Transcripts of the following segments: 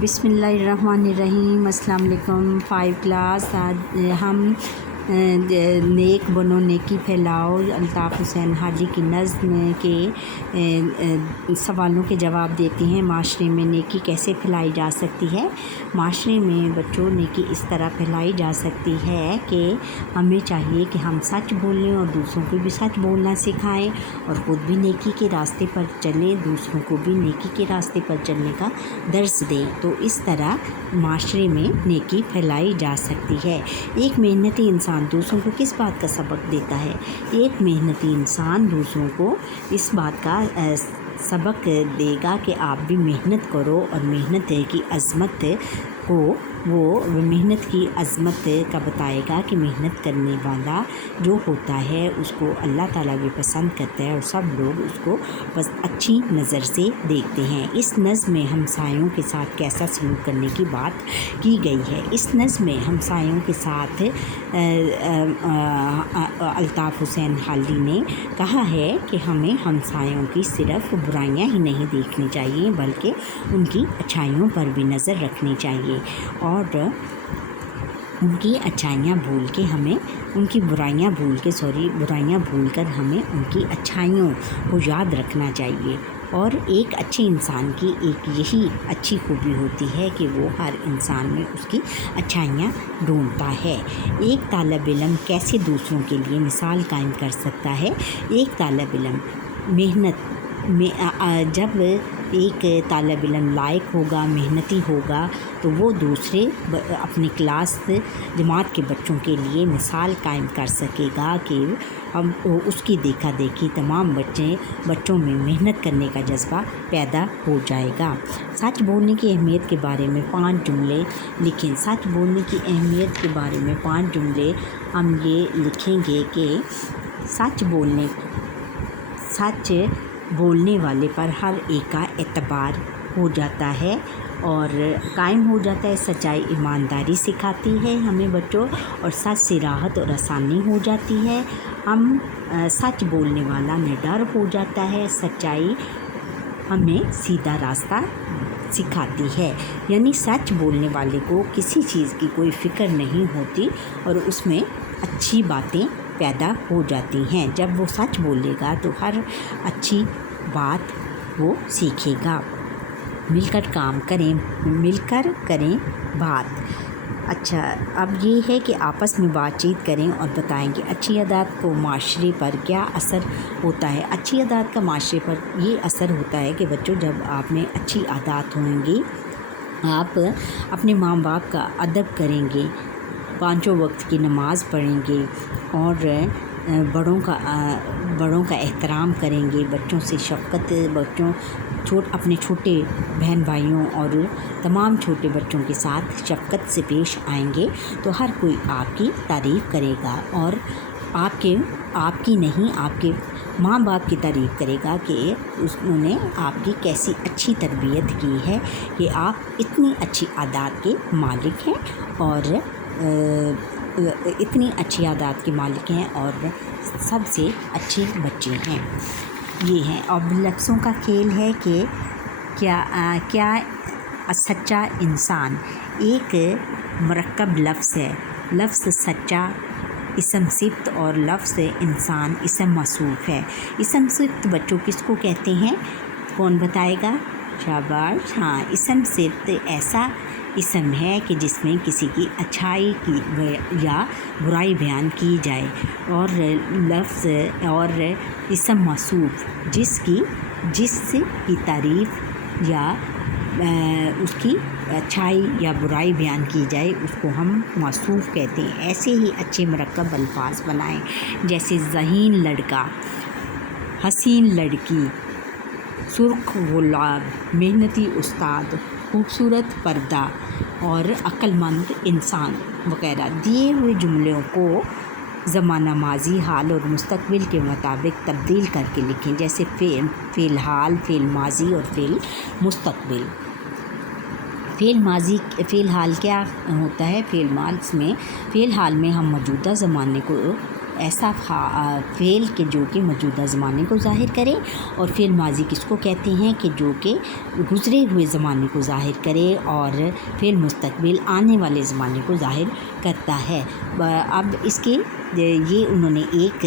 بسم اللہ الرحمن الرحیم۔ السلام علیکم 5 کلاس۔ آج ہم نیک بنو نیکی پھیلاؤ الطاف حسین حاجی کی نظم کے سوالوں کے جواب دیتے ہیں۔ معاشرے میں نیکی کیسے پھیلائی جا سکتی ہے؟ معاشرے میں بچوں نیکی اس طرح پھیلائی جا سکتی ہے کہ ہمیں چاہیے کہ ہم سچ بولیں اور دوسروں کو بھی سچ بولنا سکھائیں اور خود بھی نیکی کے راستے پر چلیں، دوسروں کو بھی نیکی کے راستے پر چلنے کا درس دیں۔ تو اس طرح معاشرے میں نیکی پھیلائی جا سکتی ہے۔ ایک محنتی انسان دوسروں کو کس بات کا سبق دیتا ہے؟ ایک محنتی انسان دوسروں کو اس بات کا سبق دے گا کہ آپ بھی محنت کرو، اور محنت کی عظمت کو وہ محنت کی عظمت کا بتائے گا کہ محنت کرنے والا جو ہوتا ہے اس کو اللہ تعالیٰ بھی پسند کرتا ہے اور سب لوگ اس کو بس اچھی نظر سے دیکھتے ہیں۔ اس نظم میں ہمسایوں کے ساتھ کیسا سلوک کرنے کی بات کی گئی ہے؟ اس نظم میں ہمسایوں کے ساتھ الطاف حسین حاجی نے کہا ہے کہ ہمیں ہمسایوں کی صرف برائیاں ہی نہیں دیکھنی چاہیے بلکہ ان کی اچھائیوں پر بھی نظر رکھنی چاہیے، اور ان کی اچھائیاں بھول کے ہمیں ان کی برائیاں بھول کر ہمیں ان کی اچھائیوں کو یاد رکھنا چاہیے۔ اور ایک اچھے انسان کی ایک یہی اچھی خوبی ہوتی ہے کہ وہ ہر انسان میں اس کی اچھائیاں ڈھونڈتا ہے۔ ایک طالب علم کیسے دوسروں کے لیے مثال قائم کر سکتا ہے؟ ایک طالب علم محنت میں جب ایک طالب علم لائق ہوگا، محنتی ہوگا، تو وہ دوسرے اپنی کلاس جماعت کے بچوں کے لیے مثال قائم کر سکے گا کہ ہم اس کی دیکھا دیکھی تمام بچوں میں محنت کرنے کا جذبہ پیدا ہو جائے گا۔ سچ بولنے کی اہمیت کے بارے میں 5 جملے لکھیں۔ سچ بولنے کی اہمیت کے بارے میں 5 جملے ہم یہ لکھیں گے کہ سچ بولنے والے پر ہر ایک کا اعتبار ہو جاتا ہے اور قائم ہو جاتا ہے۔ سچائی ایمانداری سکھاتی ہے ہمیں بچوں، اور سچ سے راحت اور آسانی ہو جاتی ہے۔ سچ بولنے والا نڈر ہو جاتا ہے۔ سچائی ہمیں سیدھا راستہ سکھاتی ہے، یعنی سچ بولنے والے کو کسی چیز کی کوئی فکر نہیں ہوتی اور اس میں اچھی باتیں پیدا ہو جاتی ہیں۔ جب وہ سچ بولے گا تو ہر اچھی بات وہ سیکھے گا۔ مل کر کریں بات۔ اچھا، اب یہ ہے کہ آپس میں بات چیت کریں اور بتائیں کہ اچھی عادات کو معاشرے پر کیا اثر ہوتا ہے۔ اچھی عادات کا معاشرے پر یہ اثر ہوتا ہے کہ بچوں، جب آپ میں اچھی عادات ہوں گی، آپ اپنے ماں باپ کا ادب کریں گے، 5 وقت کی نماز پڑھیں گے اور بڑوں کا احترام کریں گے، بچوں سے شفقت، اپنے چھوٹے بہن بھائیوں اور تمام چھوٹے بچوں کے ساتھ شفقت سے پیش آئیں گے، تو ہر کوئی آپ کی تعریف کرے گا، اور آپ کی نہیں، آپ کے ماں باپ کی تعریف کرے گا کہ انہوں نے آپ کی کیسی اچھی تربیت کی ہے کہ آپ اتنی اچھی عادات کے مالک ہیں اور سب سے اچھے بچے ہیں۔ یہ ہیں۔ اب لفظوں کا کھیل ہے کہ کیا سچا انسان ایک مرکب لفظ ہے۔ لفظ سچا اسم صفت اور لفظ انسان اسم موصوف ہے۔ اسم صفت بچوں کس کو کہتے ہیں؟ کون بتائے گا؟ شاباش، ہاں، اسم صفت ایسا اسم ہے کہ جس میں کسی کی اچھائی کی یا برائی بیان کی جائے، اور لفظ اور اسم موصوف جس کی تعریف یا اس کی اچھائی یا برائی بیان کی جائے اس کو ہم موصوف کہتے ہیں۔ ایسے ہی اچھے مرکب الفاظ بنائیں، جیسے ذہین لڑکا، حسین لڑکی، سرخ گلاب، محنتی استاد، خوبصورت پردہ اور عقل مند انسان وغیرہ۔ دیے ہوئے جملوں کو زمانہ ماضی، حال اور مستقبل کے مطابق تبدیل کر کے لکھیں، جیسے فعل حال، فعل ماضی اور فعل مستقبل۔ فعل حال کیا ہوتا ہے؟ فعل حال میں ہم موجودہ زمانے کو ایسا فعل کہ جو کہ موجودہ زمانے کو ظاہر کرے، اور فعل ماضی کس کو کہتے ہیں کہ جو کہ گزرے ہوئے زمانے کو ظاہر کرے، اور فعل مستقبل آنے والے زمانے کو ظاہر کرتا ہے۔ اب اس کے یہ انہوں نے ایک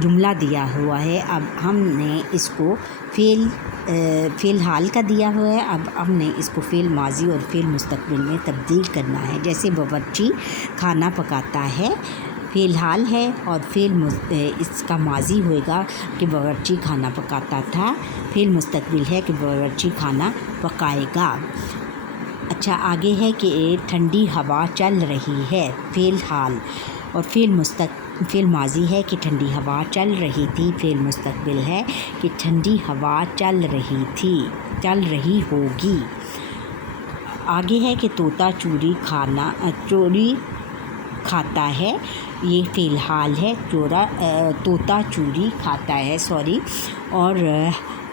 جملہ دیا ہوا ہے، اب ہم نے اس کو فعل حال کا دیا ہوا ہے، اب ہم نے اس کو فعل ماضی اور فعل مستقبل میں تبدیل کرنا ہے۔ جیسے باورچی کھانا پکاتا ہے، فعل حال ہے، اور اس کا ماضی ہوئے گا کہ باورچی کھانا پکاتا تھا، فعل مستقبل ہے کہ باورچی کھانا پکائے گا۔ اچھا، آگے ہے کہ ٹھنڈی ہوا چل رہی ہے، فعل حال، اور فعل ماضی ہے کہ ٹھنڈی ہوا چل رہی تھی، فعل مستقبل ہے کہ ٹھنڈی ہوا چل رہی تھی، چل رہی ہوگی۔ آگے ہے کہ طوطا چوری کھاتا ہے، یہ فعل حال ہے، طوطا چوری کھاتا ہے، اور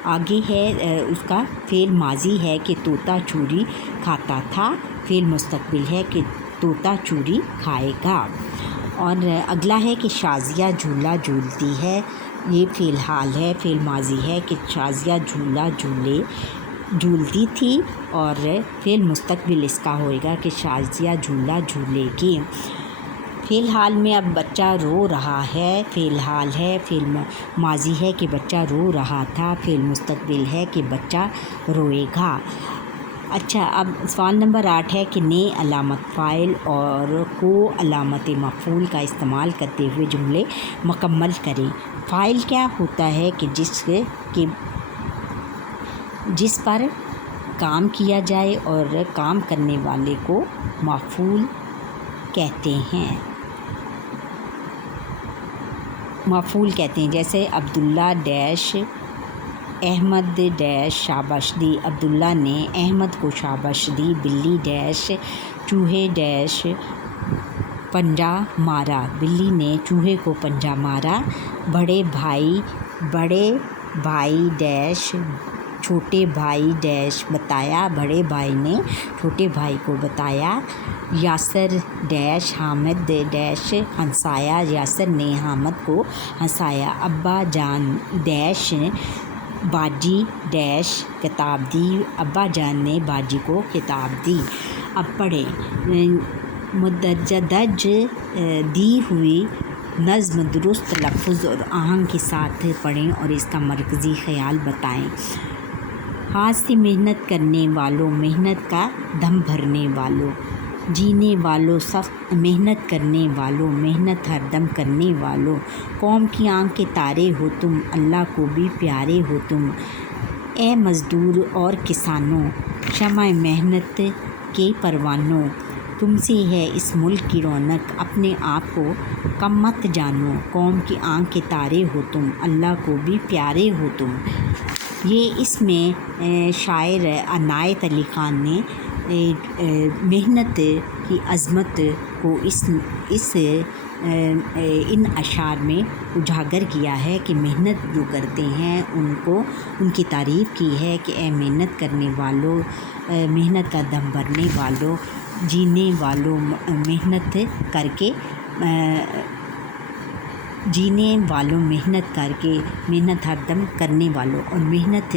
آگے ہے اس کا فعل ماضی ہے کہ طوطا چوری کھاتا تھا، فعل مستقبل ہے کہ طوطا چوری کھائے گا۔ اور اگلا ہے کہ شازیہ جھولا جھولتی ہے، یہ فعل حال ہے، فعل ماضی ہے کہ شازیہ جھولا جھولتی تھی، اور فعل مستقبل اس کا ہوئے گا کہ شازیہ جھولا جھولے گی۔ فعل حال میں اب بچہ رو رہا ہے، فعل حال ہے، فعل ماضی ہے کہ بچہ رو رہا تھا، فعل مستقبل ہے کہ بچہ روئے گا۔ اچھا، اب سوال نمبر 8 ہے کہ نے علامت فاعل اور کو علامت مفعول کا استعمال کرتے ہوئے جملے مکمل کریں۔ فاعل کیا ہوتا ہے کہ جس پر کام کیا جائے، اور کام کرنے والے کو مفعول کہتے ہیں۔ جیسے عبداللہ ڈیش احمد ڈیش شاباش دی، عبداللہ نے احمد کو شاباش دی، بلی ڈیش چوہے ڈیش پنجہ مارا، بلی نے چوہے کو پنجہ مارا۔ بڑے بھائی ڈیش چھوٹے بھائی ڈیش بتایا، بڑے بھائی نے چھوٹے بھائی کو بتایا۔ یاسر ڈیش حامد ڈیش ہنسایا، یاسر نے حامد کو ہنسایا۔ ابا جان ڈیش باجی ڈیش کتاب دی، ابا جان نے باجی کو کتاب دی۔ اب پڑھیں، مدرج دی ہوئی نظم درست تلفظ اور آہنگ کے ساتھ پڑھیں اور اس کا مرکزی خیال بتائیں۔ ہاتھ سے محنت کرنے والوں، محنت کا دم بھرنے والوں، جینے والوں، سخت محنت کرنے والوں، محنت ہر دم کرنے والوں، قوم کی آنکھ کے تارے ہو تم، اللہ کو بھی پیارے ہو تم۔ اے مزدور اور کسانوں، شمع محنت کے پروانوں، تم سے ہے اس ملک کی رونق، اپنے آپ کو کم مت جانو، قوم کی آنکھ کے تارے ہو تم، اللہ کو بھی پیارے ہو تم۔ یہ اس میں شاعر عنایت علی خان نے محنت کی عظمت کو ان اشعار میں اجاگر کیا ہے کہ محنت جو کرتے ہیں ان کی تعریف کی ہے کہ اے محنت کرنے والوں، محنت کا دم بھرنے والوں، جینے والوں، محنت کر کے جینے والوں، محنت کر کے، محنت ہر دم کرنے والوں، اور محنت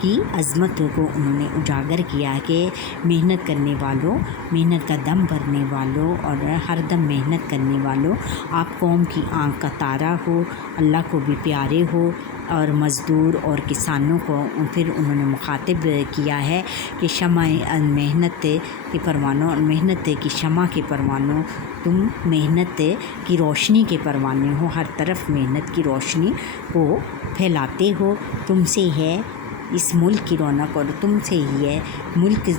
کی عظمت کو انہوں نے اجاگر کیا کہ محنت کرنے والوں، محنت کا دم بھرنے والوں، اور ہر دم محنت کرنے والوں، آپ قوم کی آنکھ کا تارا ہو، اللہ کو بھی پیارے ہو۔ اور مزدور اور کسانوں کو پھر انہوں نے مخاطب کیا ہے کہ شمع محنت کے پروانوں، اور محنت کی شمع کے پروانوں، تم محنت کی روشنی کے پروانے ہو، ہر طرف محنت کی روشنی کو پھیلاتے ہو، تم سے ہے اس ملک کی رونق، اور تم سے ہی ہے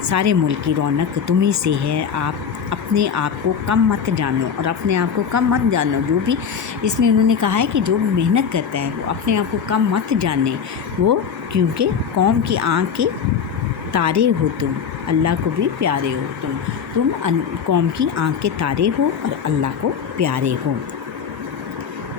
سارے ملک کی رونق تمہیں سے ہے، آپ اپنے آپ کو کم مت جانو، اور اپنے آپ کو کم مت جانو، جو بھی اس میں انہوں نے کہا ہے کہ جو محنت کرتا ہے وہ اپنے آپ کو کم مت جانے، وہ کیونکہ قوم کی آنکھ کے تارے ہو تم، اللہ کو بھی پیارے ہو تم قوم کی آنکھ کے تارے ہو اور اللہ کو پیارے ہو۔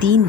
3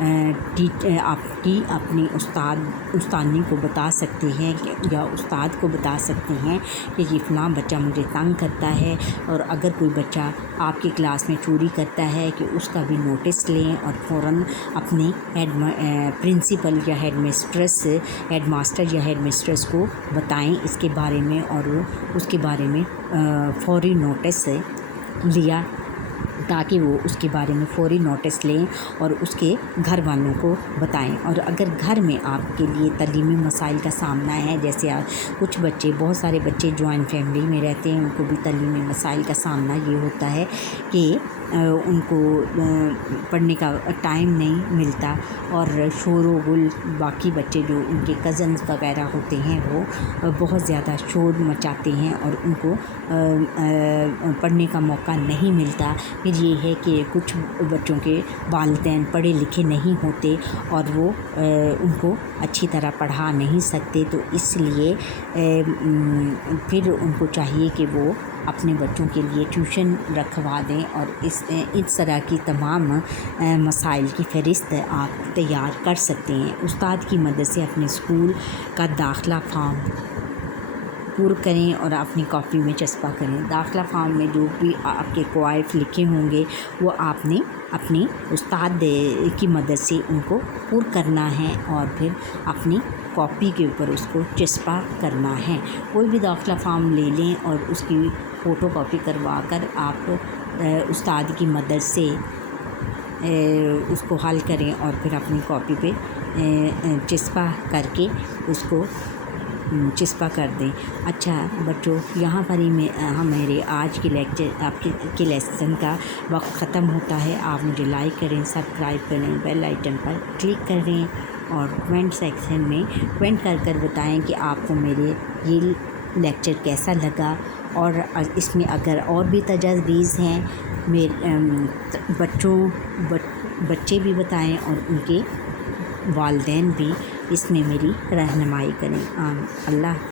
آپ کی اپنے استادنی کو بتا سکتے ہیں یا استاد کو بتا سکتے ہیں کہ یہ فلاں بچہ مجھے تنگ کرتا ہے، اور اگر کوئی بچہ آپ کی کلاس میں چوری کرتا ہے کہ اس کا بھی نوٹس لیں اور فوراً اپنے پرنسپل یا ہیڈ ماسٹر یا ہیڈ مسٹریس کو بتائیں اس کے بارے میں، اور وہ اس کے بارے میں فوری نوٹس لیا، تاکہ وہ اس کے بارے میں فوری نوٹس لیں اور اس کے گھر والوں کو بتائیں۔ اور اگر گھر میں آپ کے لیے تعلیمی مسائل کا سامنا ہے، جیسے کچھ بچے، بہت سارے بچے جوائنٹ فیملی میں رہتے ہیں، ان کو بھی تعلیمی مسائل کا سامنا یہ ہوتا ہے کہ ان کو پڑھنے کا ٹائم نہیں ملتا، اور شور و غل، باقی بچے جو ان کے کزنز وغیرہ ہوتے ہیں وہ بہت زیادہ شور مچاتے ہیں اور ان کو پڑھنے کا موقع نہیں ملتا۔ پھر یہ ہے کہ کچھ بچوں کے والدین پڑھے لکھے نہیں ہوتے اور وہ ان کو اچھی طرح پڑھا نہیں سکتے، تو اس لیے پھر ان کو چاہیے کہ وہ اپنے بچوں کے لیے ٹیوشن رکھوا دیں، اور اس طرح کی تمام مسائل کی فہرست آپ تیار کر سکتے ہیں۔ استاد کی مدد سے اپنے اسکول کا داخلہ فارم پر کریں اور اپنی کاپی میں چسپاں کریں۔ داخلہ فارم میں جو بھی آپ کے کوائف لکھے ہوں گے وہ آپ نے اپنی استاد کی مدد سے ان کو پر کرنا ہے، اور پھر اپنی کاپی کے اوپر اس کو چسپاں کرنا ہے۔ کوئی بھی داخلہ فارم لے لیں اور اس کی فوٹو کاپی کروا کر آپ استاد کی مدد سے اس کو حل کریں، اور پھر اپنی کاپی پہ چسپاں کر کے اس کو چسپاں کر دیں۔ اچھا بچوں، یہاں پر ہی میرے آج کے لیکچر آپ کے لیسن کا وقت ختم ہوتا ہے۔ آپ مجھے لائک کریں، سبسکرائب کریں، بیل آئیکن پر کلک کریں، اور کمنٹ سیکشن میں کمنٹ کر بتائیں کہ آپ کو میرے یہ لیکچر کیسا لگا، اور اس میں اگر اور بھی تجاویز ہیں بچے بھی بتائیں اور ان کے والدین بھی اس میں میری رہنمائی کریں۔ اللہ